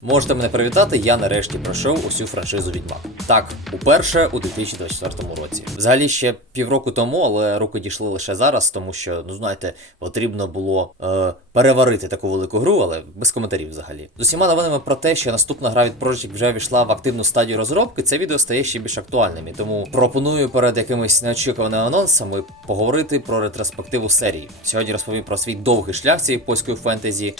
Можете мене привітати, я нарешті пройшов усю франшизу Відьмак. Так, уперше у 2024 році. Взагалі ще півроку тому, але руки дійшли лише зараз, тому що, ну знаєте, потрібно було е, переварити таку велику гру, але без коментарів взагалі. З усіма новинами про те, що наступна гра від Project вже війшла в активну стадію розробки, це відео стає ще більш актуальним. І тому пропоную перед якимись неочікуваними анонсами поговорити про ретроспективу серії. Сьогодні розповім про свій довгий шлях цієї польської фентезі.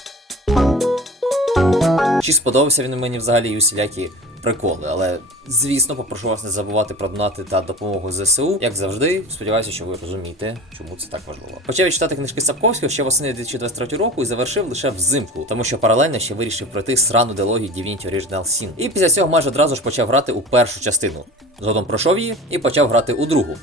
Чи сподобався він мені взагалі і усілякі приколи, але звісно, попрошу вас не забувати про донати та допомогу ЗСУ. Як завжди, сподіваюся, що ви розумієте, чому це так важливо. Почав я читати книжки Сапковського ще восени 2023 року і завершив лише взимку, тому що паралельно ще вирішив пройти срану дилогію Divinity Original Sin. І після цього майже одразу ж почав грати у першу частину. Згодом пройшов її і почав грати у другу.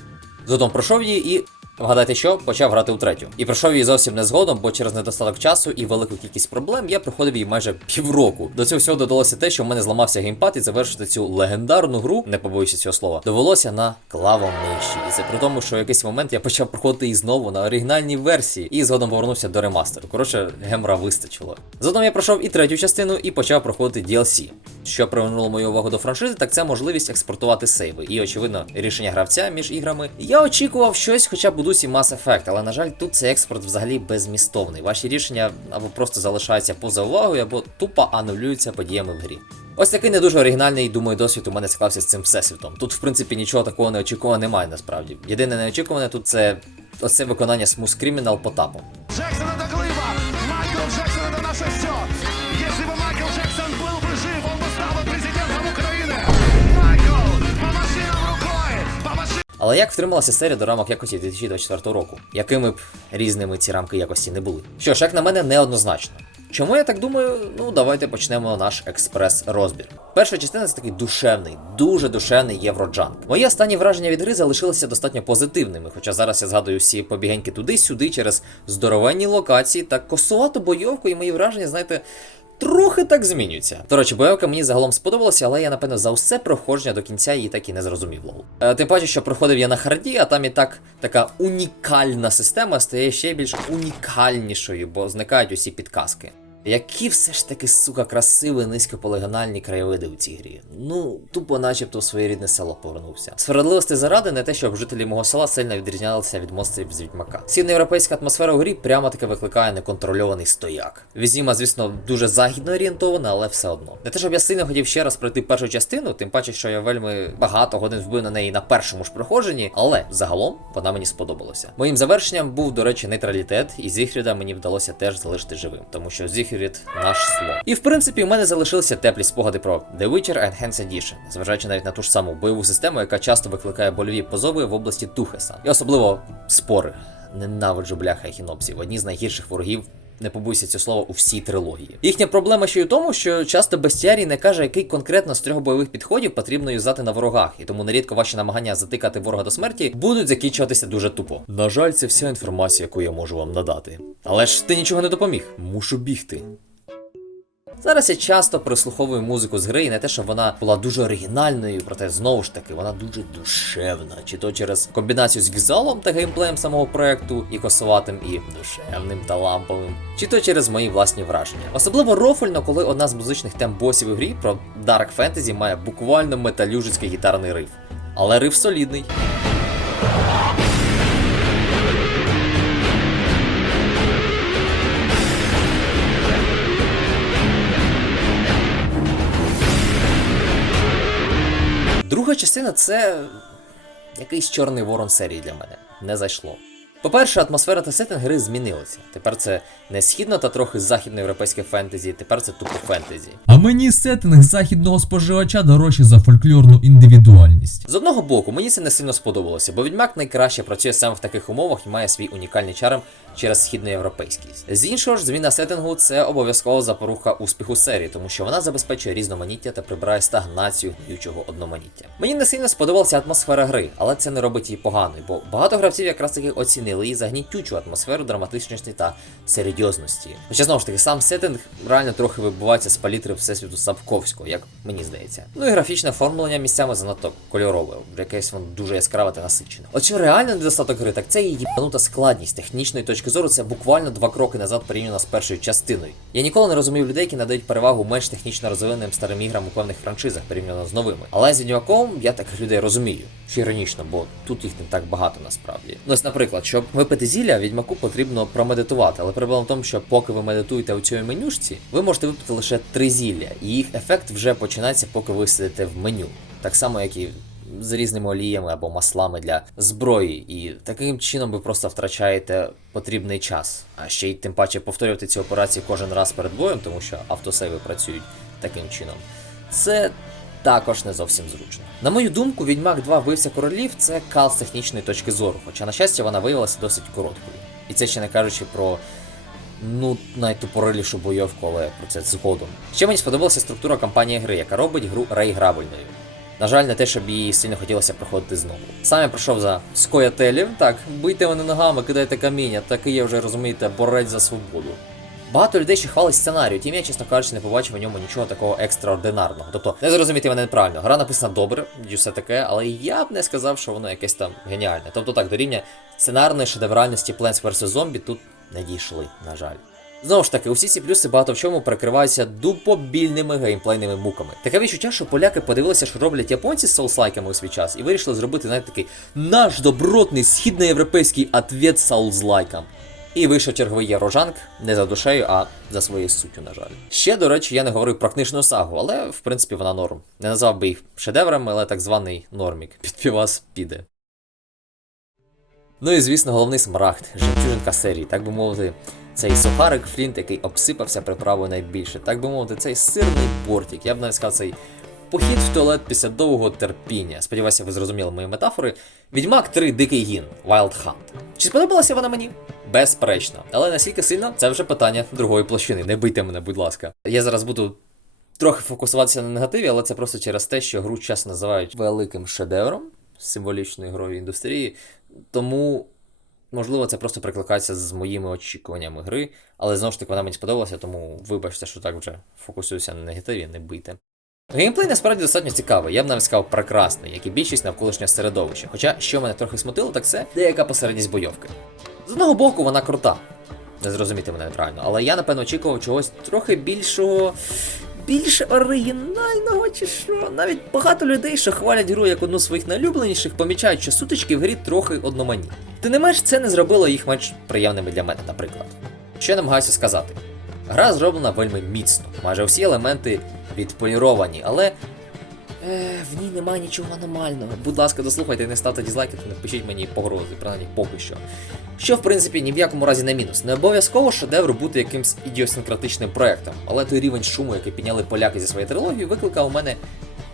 Згодом пройшов її і. Вгадайте, що почав грати у третю. І пройшов її зовсім не згодом, бо через недостаток часу і велику кількість проблем я проходив її майже півроку. До цього всього додалося те, що в мене зламався геймпад, і завершити цю легендарну гру, не побоюся цього слова, довелося на клавомиші. І це при тому, що в якийсь момент я почав проходити її знову на оригінальній версії, і згодом повернувся до ремастеру. Коротше, гемора вистачило. Згодом я пройшов і третю частину, і почав проходити DLC. Що привернуло мою увагу до франшизи, так це можливість експортувати сейви. І, очевидно, рішення гравця між іграми. Я очікував щось, хоча б дусі Mass Effect, але на жаль, тут цей експорт взагалі безмістовний. Ваші рішення або просто залишаються поза увагою, або тупо анулюються подіями в грі. Ось такий не дуже оригінальний, думаю, досвід у мене склався з цим всесвітом. Тут, в принципі, нічого такого неочікуваного немає насправді. Єдине неочікуване тут це оце виконання Smooth Criminal по тапу. Але як втрималася серія до рамок якості 2024 року, якими б різними ці рамки якості не були? Що ж, як на мене, неоднозначно. Чому я так думаю? Ну, давайте почнемо наш експрес-розбір. Перша частина це такий душевний, дуже душевний євроджанк. Мої останні враження від гри залишилися достатньо позитивними, хоча зараз я згадую всі побігеньки туди-сюди через здоровенні локації та косувату бойовку, і мої враження, знаєте, Трохи так змінюються. До речі, бойовка мені загалом сподобалася, але я напевно за усе проходження до кінця її так і не зрозумів лол. Е, тим паче, що проходив я на харді, а там і так така унікальна система стає ще більш унікальнішою, бо зникають усі підказки. Які все ж таки, сука, красиві низькополігональні краєвиди у цій грі. Ну, тупо начебто в своє рідне село повернувся. Справедливості заради не те, щоб жителі мого села сильно відрізнялися від монстрів з відьмака. Східноєвропейська атмосфера у грі прямо таки викликає неконтрольований стояк. Візіма, звісно, дуже західно орієнтована, але все одно. Не те, щоб я сильно хотів ще раз пройти першу частину, тим паче, що я вельми багато годин вбив на неї на першому ж проходженні, але загалом вона мені сподобалася. Моїм завершенням був, до речі, нейтралітет, і Зіхріда мені вдалося теж залишити живим, тому що Зіхрід наш слон. І в принципі, у мене залишилися теплі спогади про The Witcher Enhanced Edition, зважаючи навіть на ту ж саму бойову систему, яка часто викликає больові позови в області Тухеса. І особливо спори. Ненавиджу бляха хінопсів, одні з найгірших ворогів. Не побоюся цього слова у всій трилогії. Їхня проблема ще й у тому, що часто бестіарій не каже, який конкретно з трьох бойових підходів потрібно юзати на ворогах, і тому нерідко ваші намагання затикати ворога до смерті будуть закінчуватися дуже тупо. На жаль, це вся інформація, яку я можу вам надати. Але ж ти нічого не допоміг. Мушу бігти. Зараз я часто прислуховую музику з гри, і не те, що вона була дуже оригінальною, проте знову ж таки вона дуже душевна. Чи то через комбінацію з візуалом та геймплеєм самого проекту, і косоватим, і душевним та ламповим, чи то через мої власні враження. Особливо рофольно, коли одна з музичних тем босів у грі про Dark Fantasy має буквально металюжицький гітарний риф. Але риф солідний. Друга частина це якийсь чорний ворон серії для мене. Не зайшло. По-перше, атмосфера та сеттинг гри змінилися. Тепер це не східно та трохи західноєвропейське фентезі, тепер це тупо фентезі. А мені сеттинг західного споживача дорожче за фольклорну індивідуальність. З одного боку, мені це не сильно сподобалося, бо відьмак найкраще працює саме в таких умовах і має свій унікальний чарм через східноєвропейськість. З іншого ж, зміна сеттингу це обов'язково запоруха успіху серії, тому що вона забезпечує різноманіття та прибирає стагнацію гниючого одноманіття. Мені не сильно сподобалася атмосфера гри, але це не робить її поганою, бо багато гравців якраз таки оцінили змінили її за гнітючу атмосферу драматичності та серйозності. Хоча знову ж таки, сам сеттинг реально трохи вибувається з палітри всесвіту Сапковського, як мені здається. Ну і графічне оформлення місцями занадто кольорове, якесь воно дуже яскраве та насичене. От що реально недостаток гри, так це її їбанута складність. Технічної точки зору це буквально два кроки назад порівняно з першою частиною. Я ніколи не розумів людей, які надають перевагу менш технічно розвиненим старим іграм у певних франшизах порівняно з новими. Але з відьмаком я таких людей розумію. Що іронічно, бо тут їх не так багато насправді. Ну ось, наприклад, щоб випити зілля, відьмаку потрібно промедитувати, але проблема в тому, що поки ви медитуєте у цій менюшці, ви можете випити лише три зілля, і їх ефект вже починається, поки ви сидите в меню. Так само, як і з різними оліями або маслами для зброї, і таким чином ви просто втрачаєте потрібний час. А ще й тим паче повторювати ці операції кожен раз перед боєм, тому що автосейви працюють таким чином. Це також не зовсім зручно. На мою думку, Відьмак 2 вбився королів це кал з технічної точки зору, хоча, на щастя, вона виявилася досить короткою. І це ще не кажучи про ну найтупорилішу бойовку, але про це згодом. Ще мені сподобалася структура кампанії гри, яка робить гру реіграбельною. На жаль, не те, щоб її сильно хотілося проходити знову. Сам я пройшов за скоятелів, так, бийте мене ногами, кидайте каміння, так і є вже розумієте, борець за свободу. Багато людей ще хвалить сценарію, тим я, чесно кажучи, не побачив у ньому нічого такого екстраординарного. Тобто, не зрозумійте мене неправильно, гра написана добре, і все таке, але я б не сказав, що воно якесь там геніальне. Тобто так, до рівня сценарної шедевральності Plants vs. Zombie тут не дійшли, на жаль. Знову ж таки, усі ці плюси багато в чому перекриваються дупобільними геймплейними муками. Таке відчуття, що поляки подивилися, що роблять японці з соулслайками у свій час, і вирішили зробити навіть такий наш добротний східноєвропейський ответ соулслайкам. І вийшов черговий Єврожанк не за душею, а за своєю суттю, на жаль. Ще, до речі, я не говорив про книжну сагу, але в принципі вона норм. Не назвав би їх шедеврами, але так званий нормік. Під півас піде. Ну і звісно, головний смарагд, жемчужинка серії, так би мовити, цей сухарик Флінт, який обсипався приправою найбільше, так би мовити, цей сирний бортик, я б навіть сказав, цей похід в туалет після довгого терпіння. Сподіваюся, ви зрозуміли мої метафори. Відьмак 3 Дикий гін, Wild Hunt. Чи сподобалася вона мені? Безперечно. Але наскільки сильно, це вже питання другої площини. Не бийте мене, будь ласка. Я зараз буду трохи фокусуватися на негативі, але це просто через те, що гру часто називають великим шедевром символічної ігрової індустрії. Тому, можливо, це просто прикликається з моїми очікуваннями гри, але знову ж таки вона мені сподобалася, тому вибачте, що так вже фокусуюся на негативі, не бийте. Геймплей насправді достатньо цікавий, я б навіть сказав прекрасний, як і більшість навколишнього середовища. Хоча, що мене трохи смутило, так це деяка посередність бойовки. З одного боку, вона крута. Не зрозуміти мене неправильно, але я напевно очікував чогось трохи більшого. Більш оригінального чи що. Навіть багато людей, що хвалять гру як одну з своїх найлюбленіших, помічають, що сутички в грі трохи одноманітні. Ти не менш це не зробило їх менш приємними для мене, наприклад. Що я намагаюся сказати? Гра зроблена вельми міцно, майже всі елементи відполіровані, але Е, в ній немає нічого аномального. Будь ласка, дослухайте не ставте дізлайки, та напишіть мені погрози, принаймні поки що. Що, в принципі, ні в якому разі не мінус. Не обов'язково шедевр бути якимсь ідіосинкратичним проектом, але той рівень шуму, який підняли поляки зі своєї трилогії, викликав у мене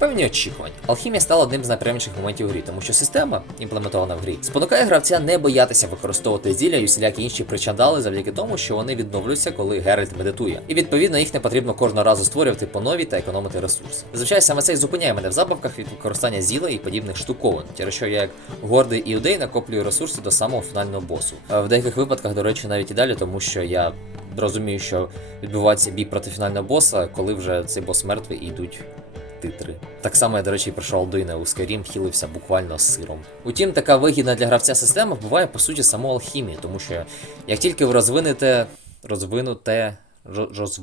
певні очікування. Алхімія стала одним з найприємніших моментів грі, тому що система, імплементована в грі, спонукає гравця не боятися використовувати зілля і усілякі інші причандали завдяки тому, що вони відновлюються, коли Геральт медитує. І відповідно їх не потрібно кожного разу створювати по нові та економити ресурси. Зазвичай саме це і зупиняє мене в забавках від використання зіла і подібних штуковин, через що я як гордий іудей накоплюю ресурси до самого фінального босу. В деяких випадках, до речі, навіть і далі, тому що я розумію, що відбувається бій проти фінального боса, коли вже цей бос мертвий і йдуть титри. Так само я, до речі, пройшов Алдуїна у Skyrim, хілився буквально з сиром. Утім, така вигідна для гравця система буває по суті саму алхімію, тому що як тільки ви розвинете, розвинуте. роз- роз-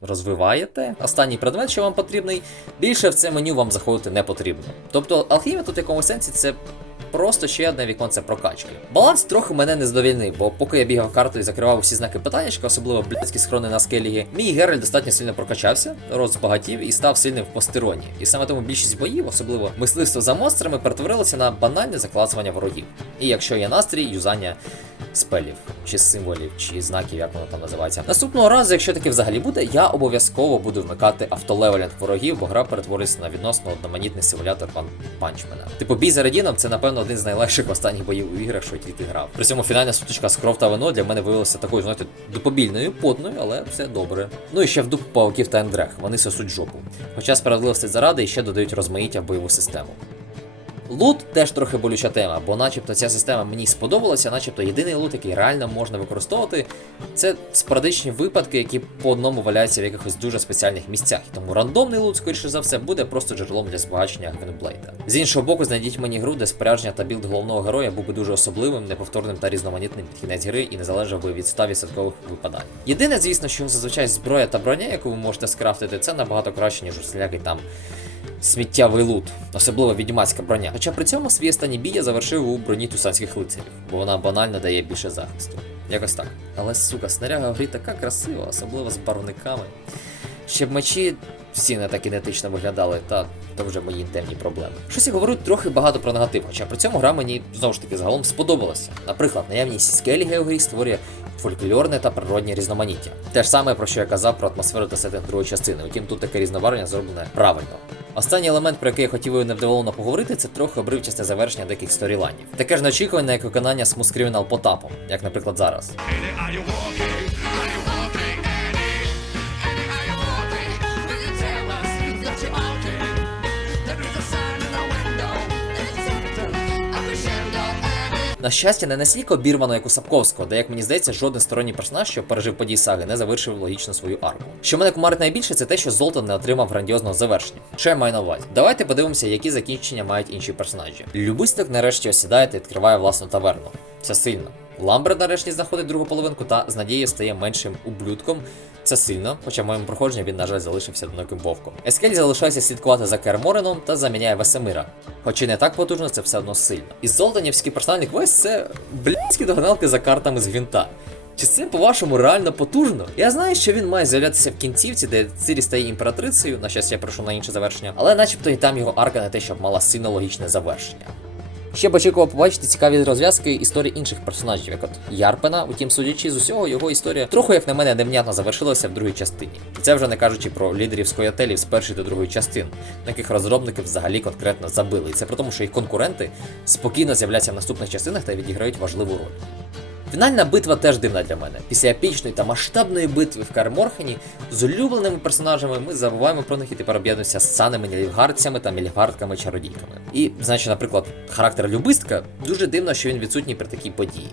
розвиваєте останній предмет, що вам потрібний, більше в це меню вам заходити не потрібно. Тобто алхімія тут в якомусь сенсі це просто ще одне віконце прокачки. Баланс трохи мене не задовільнив, бо поки я бігав картою і закривав усі знаки питання, особливо блядські схорони на скелігі, мій Геральт достатньо сильно прокачався, розбагатів і став сильним в постероні. І саме тому більшість боїв, особливо мисливство за монстрами, перетворилося на банальне заклацування ворогів. І якщо є настрій, юзання спелів, чи символів, чи знаків, як воно там називається. Наступного разу, якщо таки взагалі буде, я обов'язково буду вмикати автолевелінг ворогів, бо гра перетвориться на відносно одноманітний симулятор пан панчмена. Типу, бій за Радіном це напевно один з найлегших останніх боїв у іграх, що тільки грав. При цьому фінальна сутичка з кров та вино для мене виявилася такою, знаєте, допобільною, потною, але все добре. Ну і ще в дупу пауків та ендрех, вони сосуть жопу. Хоча справедливості заради і ще додають розмаїття в бойову систему. Лут теж трохи болюча тема, бо начебто ця система мені сподобалася, начебто єдиний лут, який реально можна використовувати, це спорадичні випадки, які по одному валяються в якихось дуже спеціальних місцях. Тому рандомний лут, скоріше за все, буде просто джерелом для збагачення Гвенблейда. З іншого боку, знайдіть мені гру, де спорядження та білд головного героя був би дуже особливим, неповторним та різноманітним під кінець гри і не залежав би від 100% випадань. Єдине, звісно, що зазвичай зброя та броня, яку ви можете скрафтити, це набагато краще, ніж усілякий там сміттєвий лут, особливо відьмацька броня. Хоча при цьому свій останній бій я завершив у броні тусанських лицарів, бо вона банально дає більше захисту. Якось так. Але сука, снаряга в грі така красива, особливо з барвниками. Щоб мечі всі не так ідентично виглядали, та то вже мої інтимні проблеми. Щось я говорю трохи багато про негатив, хоча при цьому гра мені знову ж таки загалом сподобалася. Наприклад, наявність скелі у грі створює фольклорне та природнє різноманіття. Те ж саме, про що я казав про атмосферу та сеттинг другої частини, утім тут таке різнобарвлення зроблене правильно. Останній елемент, про який я хотів невдоволено поговорити, це трохи обривчасте завершення деяких сторілайнів. Таке ж неочікуване, як виконання Smooth Criminal по тапу, як, наприклад, зараз. На щастя, не настільки обірвано, як у Сапковського, де, як мені здається, жоден сторонній персонаж, що пережив події саги, не завершив логічно свою арку. Що мене кумарить найбільше, це те, що Золтан не отримав грандіозного завершення. Що я маю на увазі? Давайте подивимося, які закінчення мають інші персонажі. Любисток нарешті осідає та відкриває власну таверну. Це сильно. Ламберт нарешті знаходить другу половинку та з надією стає меншим ублюдком. Це сильно, хоча в моєму проходженні він, на жаль, залишився одиноким вовком. Ескель залишається слідкувати за Кермореном та заміняє Весемира. Хоч і не так потужно, це все одно сильно. І Золтанівський персональний квест це блядські догоналки за картами з гвинта. Чи це, по-вашому, реально потужно? Я знаю, що він має з'являтися в кінцівці, де Цирі стає імператрицею, на щастя, я пройшов на інше завершення, але начебто і там його арка не те, щоб мала сильно логічне завершення. Ще б очікував побачити цікаві розв'язки історії інших персонажів, як от Ярпена, утім, судячи з усього, його історія трохи, як на мене, невнятно завершилася в другій частині. І це вже не кажучи про лідерів скоятелів з першої до другої частин, на яких розробники взагалі конкретно забили. І це при тому, що їх конкуренти спокійно з'являться в наступних частинах та відіграють важливу роль. Фінальна битва теж дивна для мене. Після епічної та масштабної битви в Карморхені з улюбленими персонажами ми забуваємо про них і тепер об'єднуємося з саними нілівгардцями та мілівгардками чародійками. І, значить, наприклад, характер любистка дуже дивно, що він відсутній при такій події.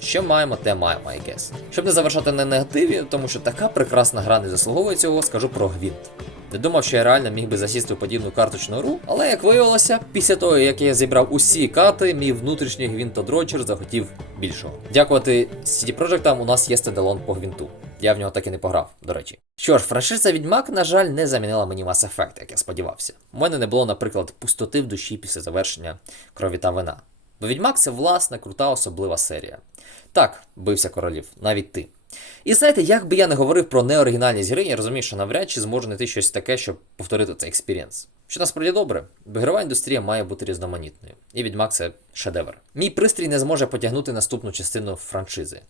Що маємо, те маємо, I guess. Щоб не завершати на негативі, тому що така прекрасна гра не заслуговує цього, скажу про гвинт. Не думав, що я реально міг би засісти у подібну карточну гру, але як виявилося, після того, як я зібрав усі карти, мій внутрішній гвинтодрочер захотів більшого. Дякувати CD Projekt у нас є стеделон по гвинту. Я в нього так і не пограв, до речі. Що ж, франшиза Відьмак, на жаль, не замінила мені Mass Effect, як я сподівався. У мене не було, наприклад, пустоти в душі після завершення крові та вина. Бо Відьмак це власна, крута, особлива серія. Так, бився королів, навіть ти. І знаєте, як би я не говорив про неоригінальність гри, я розумію, що навряд чи зможу знайти щось таке, щоб повторити цей експірієнс. Що насправді добре, бо ігрова індустрія має бути різноманітною, і Відьмак це шедевр. Мій пристрій не зможе потягнути наступну частину франшизи,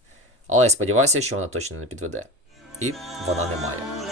але я сподіваюся, що вона точно не підведе. І вона не має.